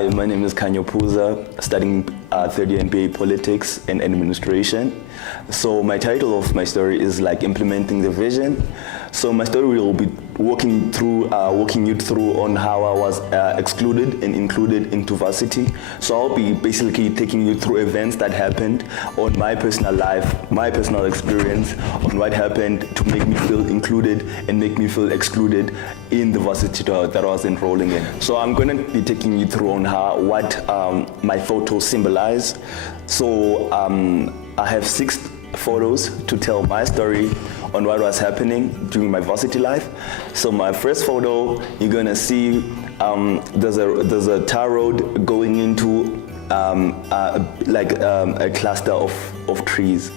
Hi, my name is Khanyo Phuza, studying third year MBA Politics and Administration. So my title of my story is like implementing the vision. So my story will be walking you through on how I was excluded and included into varsity. So I'll be basically taking you through events that happened on my personal life, my personal experience, on what happened to make me feel included and make me feel excluded in the varsity that I was enrolling in. So I'm going to be taking you through on what my photos symbolize. So I have 6 photos to tell my story on what was happening during my varsity life. So my first photo, you're gonna see there's a tar road going into a cluster of trees.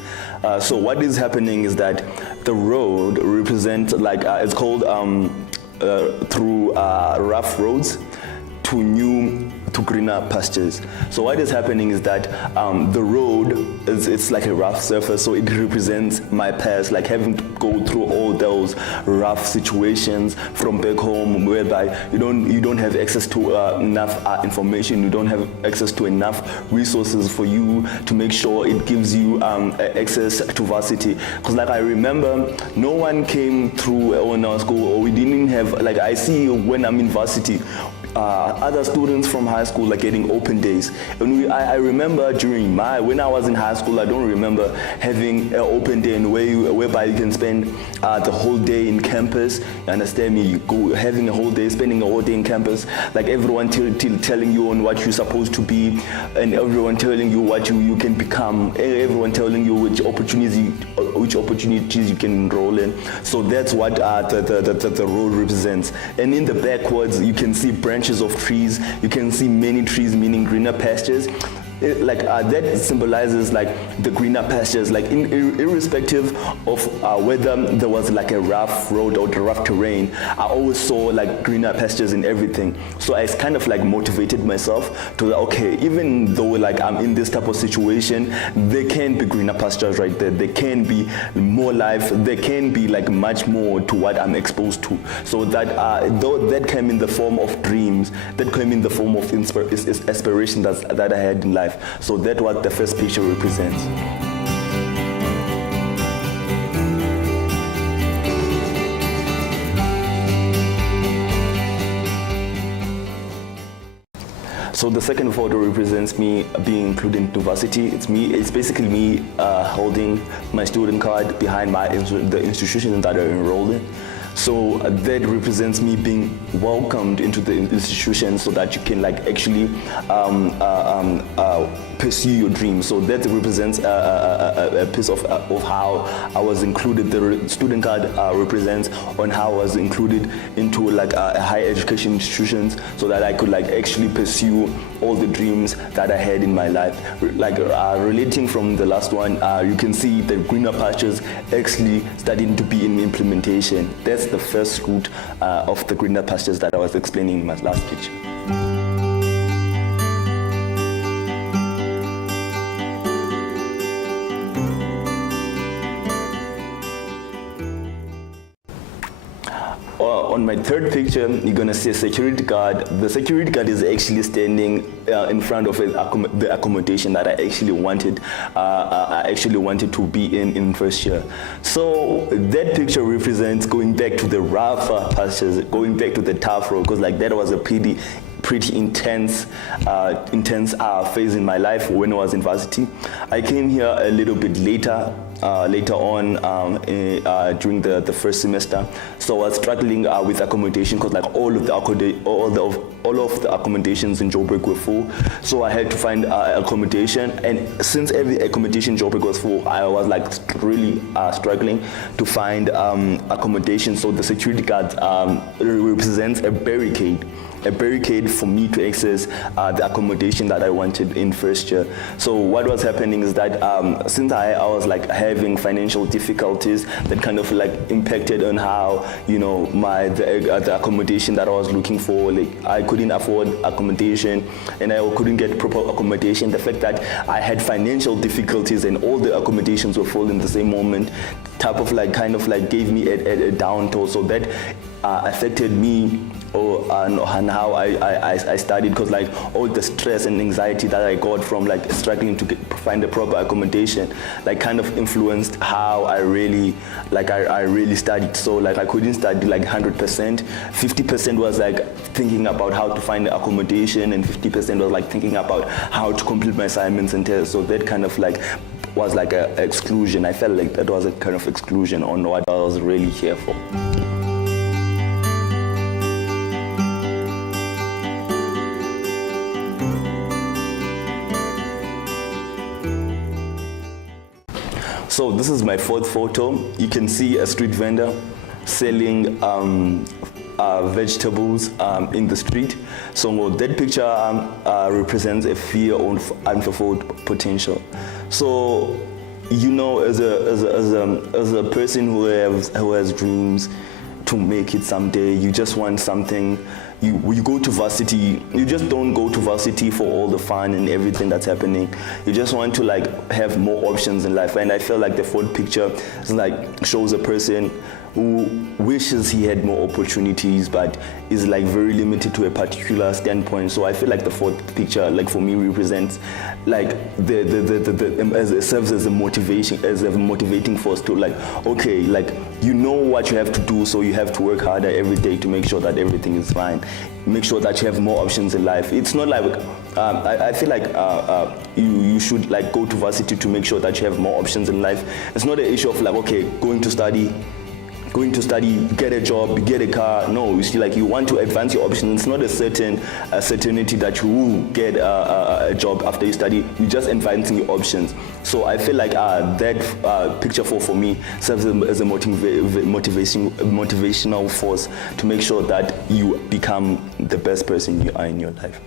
So what is happening is that the road represents it's called through rough roads to greener pastures. So what is happening is that the road it's like a rough surface, so it represents my past, like having to go through all those rough situations from back home, whereby you don't have access to enough information, you don't have access to enough resources for you to make sure it gives you access to varsity. Because like I remember, no one came through when I was school, or we didn't have, like I see when I'm in varsity, other students from high school are getting open days, and I remember when I was in high school, I don't remember having an open day in a way whereby you can spend the whole day in campus. You understand me? Having a whole day, spending a whole day in campus, like everyone telling you on what you're supposed to be, and everyone telling you what you can become, everyone telling you which opportunities you can enroll in. So that's what the road represents. And in the backwards, you can see branches of trees, you can see many trees, meaning greener pastures. That symbolizes like the greener pastures, like irrespective of whether there was like a rough road or the rough terrain, I always saw like greener pastures in everything. So I kind of like motivated myself to okay, even though like I'm in this type of situation, there can be greener pastures right there, there can be more life, there can be like much more to what I'm exposed to. So that though that came in the form of dreams, that came in the form of aspiration that I had in life. So that's what the first picture represents. So the second photo represents me being included into varsity. It's basically me holding my student card behind the institution that I enrolled in. So that represents me being welcomed into the institution so that you can like actually pursue your dreams. So that represents a piece of how I was included. The student card represents on how I was included into like higher education institutions so that I could like actually pursue all the dreams that I had in my life. Like relating from the last one, you can see the greener pastures actually starting to be in implementation. That's the first root of the greener pastures that I was explaining in my last picture. On my third picture, you're gonna see a security guard. The security guard is actually standing in front of the accommodation that I actually wanted. I actually wanted to be in first year. So that picture represents going back to the rough pastures, going back to the tough road, because like that was a pretty intense phase in my life when I was in varsity. I came here a little bit later on during the first semester, so I was struggling with accommodation because like all of the accommodations in Joburg were full. So I had to find accommodation, and since every accommodation in Joburg was full, I was like really struggling to find accommodation. So the security guard represents a barricade for me to access the accommodation that I wanted in first year. So what was happening is that since I was like having financial difficulties, that kind of like impacted on how the accommodation that I was looking for. Like I couldn't afford accommodation, and I couldn't get proper accommodation. The fact that I had financial difficulties and all the accommodations were full in the same moment, kind of like gave me a down toe. So that affected me and how I studied, because like all the stress and anxiety that I got from like struggling to find a proper accommodation, like kind of influenced how I really studied. So like I couldn't study like 100%. 50% was like thinking about how to find accommodation, and 50% was like thinking about how to complete my assignments and tests. So that kind of like was like an exclusion. I felt like that was a kind of exclusion on what I was really here for. So this is my fourth photo. You can see a street vendor selling vegetables in the street. So that picture represents a fear of unfulfilled potential. So, you know, as a person who has dreams to make it someday, you just want something. You go to varsity, you just don't go to varsity for all the fun and everything that's happening. You just want to like have more options in life. And I feel like the fourth picture is like shows a person who wishes he had more opportunities, but is like very limited to a particular standpoint. So I feel like the fourth picture, like for me, represents like it serves as a motivation, as a motivating force to like, okay, like you know what you have to do, so you have to work harder every day to make sure that everything is fine. Make sure that you have more options in life. It's not like I feel like you should like go to varsity to make sure that you have more options in life. It's not an issue of like, okay, going to study, get a job, get a car. No, you see, like you want to advance your options. It's not a certainty that you will get a job after you study. You're just advancing your options. So I feel like that picture for me serves as a motivational force to make sure that you become the best person you are in your life.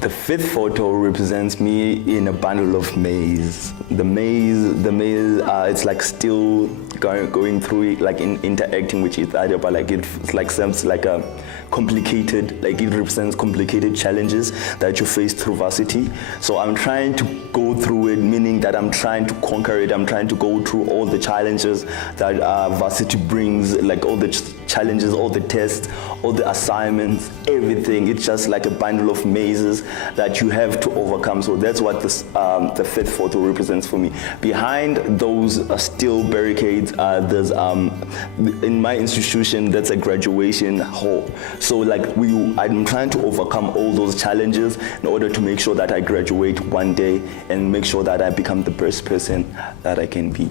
The fifth photo represents me in a bundle of maize. The maize, it's like still going through it, like interacting with each other, but like it's like seems like a complicated, like it represents complicated challenges that you face through varsity. So I'm trying to go through it, meaning that I'm trying to conquer it. I'm trying to go through all the challenges that varsity brings, like all the challenges, all the tests, all the assignments, everything. It's just like a bundle of mazes that you have to overcome. So that's what this, the fifth photo represents for me. Behind those steel barricades, there's in my institution, that's a graduation hall. So like I'm trying to overcome all those challenges in order to make sure that I graduate one day and make sure that I become the best person that I can be.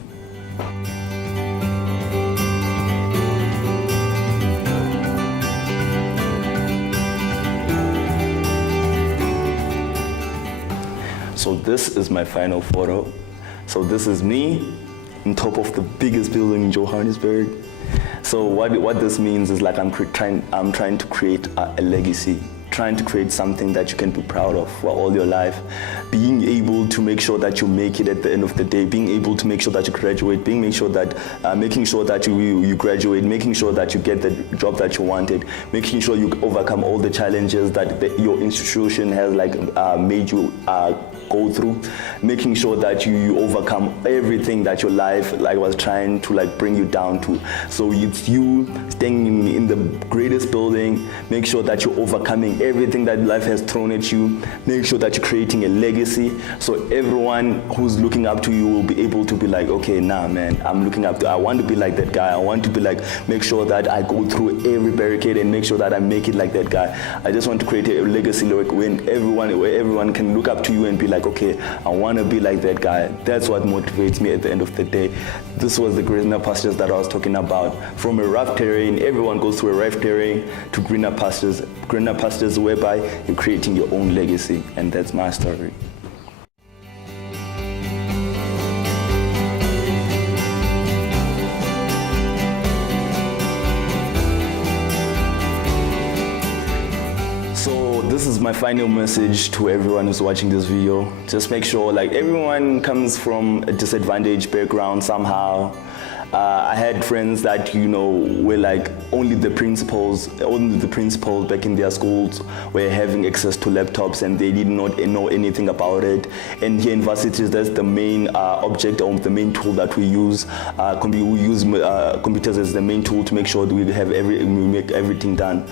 So this is my final photo. So this is me on top of the biggest building in Johannesburg. So what this means is like I'm trying to create a legacy, trying to create something that you can be proud of for all your life, being able to make sure that you make it at the end of the day, being able to make sure that you graduate, making sure that you graduate, making sure that you get the job that you wanted, making sure you overcome all the challenges that your institution has like made you go through, making sure that you overcome everything that your life like was trying to like bring you down to. So it's you staying in the greatest building, make sure that you're overcoming everything that life has thrown at you, make sure that you're creating a legacy, so everyone who's looking up to you will be able to be like, okay, nah man, I want to be like that guy. I want to be like, make sure that I go through every barricade and make sure that I make it like that guy. I just want to create a legacy where everyone can look up to you and be like, okay, I want to be like that guy. That's what motivates me at the end of the day. This was the greener pastures that I was talking about. From a rough terrain, everyone goes through a rough terrain, to greener pastures whereby you're creating your own legacy. And that's my story. So this is my final message to everyone who's watching this video. Just make sure, like, everyone comes from a disadvantaged background somehow. I had friends that, you know, were like only the principals back in their schools were having access to laptops, and they did not know anything about it. And here in varsities, that's the main object, or the main tool that we use. We use computers as the main tool to make sure that we make everything done.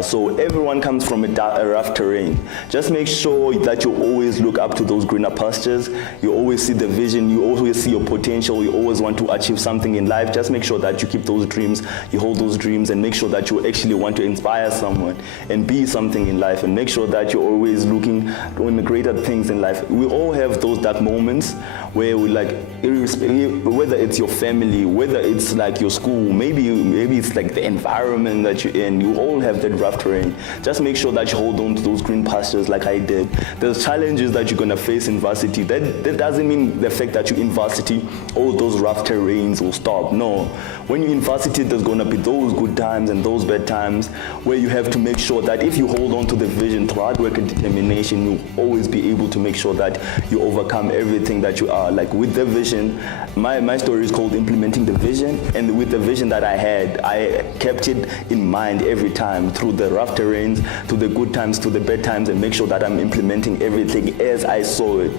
So everyone comes from a rough terrain. Just make sure that you always look up to those greener pastures. You always see the vision. You always see your potential. You always want to achieve something in life. Just make sure that you keep those dreams, you hold those dreams, and make sure that you actually want to inspire someone and be something in life, and make sure that you're always looking on the greater things in life. We all have those dark moments where we, like, whether it's your family, whether it's like your school, maybe it's like the environment that you're in, you all have that rough terrain. Just make sure that you hold on to those green pastures like I did. There's challenges that you're gonna face in varsity. That doesn't mean the fact that you're in varsity, all those rough terrains will stop. No, when you're in varsity, there's gonna be those good times and those bad times where you have to make sure that if you hold on to the vision through hard work and determination, you'll always be able to make sure that you overcome everything that you are. Like with the vision, my story is called Implementing the Vision, and with the vision that I had, I kept it in mind every time, through the rough terrains, to the good times, to the bad times, and make sure that I'm implementing everything as I saw it.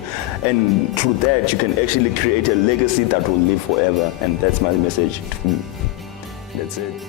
And through that, you can actually create a legacy that will live forever, and that's my message. That's it.